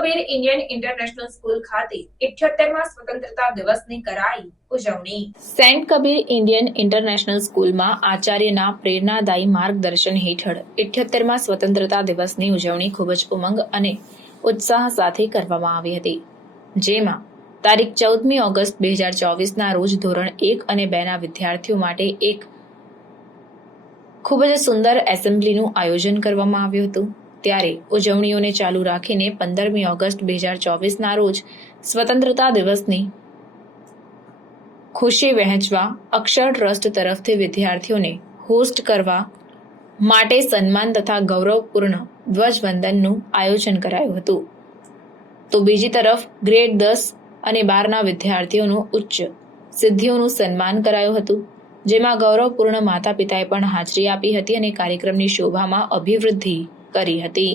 Kabir Indian international school ખાતે 78મા સ્વતંત્રતા દિવસની કરાઈ ઉજવણી। સેન્ટ કબીર ઇન્ડિયન ઇન્ટરનેશનલ સ્કૂલમાં આચાર્યના પ્રેરણાદાયી માર્ગદર્શન હેઠળ 78મા સ્વતંત્રતા દિવસની ઉજવણી ખૂબ જ ઉમંગ અને ઉત્સાહ સાથે કરવામાં આવી હતી, જેમાં તારીખ 14મી ઓગસ્ટ 2024ના રોજ ધોરણ 1 અને 2ના વિદ્યાર્થીઓ માટે એક ખૂબ જ સુંદર એસેમ્બલીનું આયોજન કરવામાં આવ્યું હતું। ત્યારે ઉજવણીઓને ચાલુ રાખીને 15મી ઓગસ્ટ 2024ના રોજ સ્વતંત્રતા દિવસની ખુશી વહેંચવા અક્ષર ટ્રસ્ટ તરફથી વિદ્યાર્થીઓને હોસ્ટ કરવા માટે સન્માન તથા ગૌરવપૂર્ણ ધ્વજવંદનનું આયોજન કરાયું હતું। તો બીજી તરફ ગ્રેડ 10 અને 12ના વિદ્યાર્થીઓનું ઉચ્ચ સિદ્ધિઓનું સન્માન કરાયું હતું, જેમાં ગૌરવપૂર્ણ માતા પિતાએ પણ હાજરી આપી હતી અને કાર્યક્રમની શોભામાં અભિવૃદ્ધિ કરી હતી।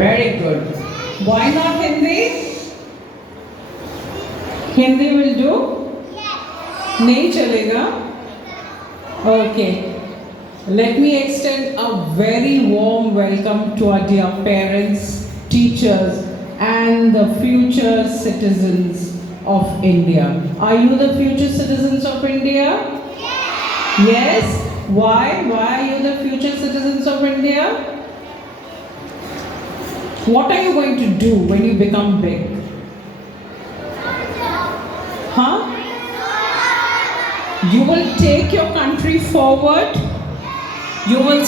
Very good. Why not Hindi? Hindi will do? Yes. Nahi chalega? Okay. Let me extend a very warm welcome to our dear parents, teachers, and the future citizens of India. Are you the future citizens of India? Yes. Yes? Why? Why are you the future citizens of India? What are you going to do when you become big? Huh? You will take your country forward. You will.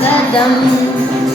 Kadam